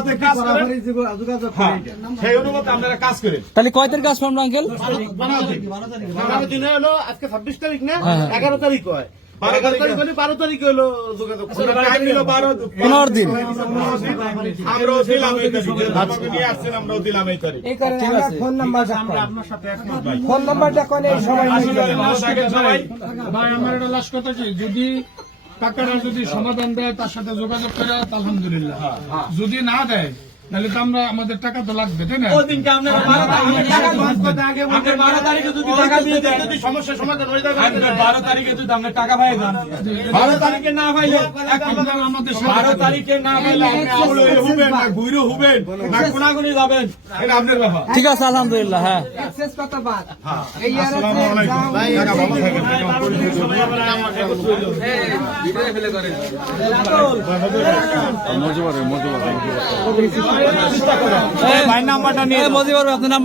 অনুপাতে কাজ করেন সেই অনুপাতে আপনারা কাজ করেন। তাহলে কয় তারিখ আসব আমরা আঙ্কেল? বারো দিনে হলো আজকে ছাব্বিশ তারিখ না? হ্যাঁ, হ্যাঁ। এগারো তারিখ হয়। বারো এগারো তারিখ তারিখ হলে বারো তারিখ হলো যোগাযোগ। করতে হবে। টাইম নিল বারো পনেরো দিন। আমরাও দিলাম এই তারিখ। আমাকে নিয়ে আসছেন আমরাও দিলাম এই তারিখ। এই কারণে আমরা ফোন ফোন নাম্বারটা কোন? এই সময় ভাই আমার এটা লাস্ট কথা কি? যদি টাকাটা যদি সমাধান দেয় তার সাথে যোগাযোগ করে আলহামদুলিল্লাহ। যদি না দেয় তাহলে তো আমরা আমাদের টাকা তো লাগবে তাই না? বারো তারিখে যদি টাকা দিয়ে দেয়, যদি সমস্যার সমাধান হয়ে যাবে বারো তারিখে যদি আমরা টাকা পাই যান বারো তারিখে না পাইলে আমাদের বারো তারিখে না পাইলে আপনি হুবেন না ঘুরে হুবেন না কোনাগুনি যাবেন এটা আপনার ব্যাপার। ঠিক আছে আলহামদুলিল্লাহ হ্যাঁ। অ্যাক্সেস কত বাদ? এই আসসালামু আলাইকুম। টাকা ভালো থাকেন ভাই নাম্বারটা নিয়ে মজিবর আপনার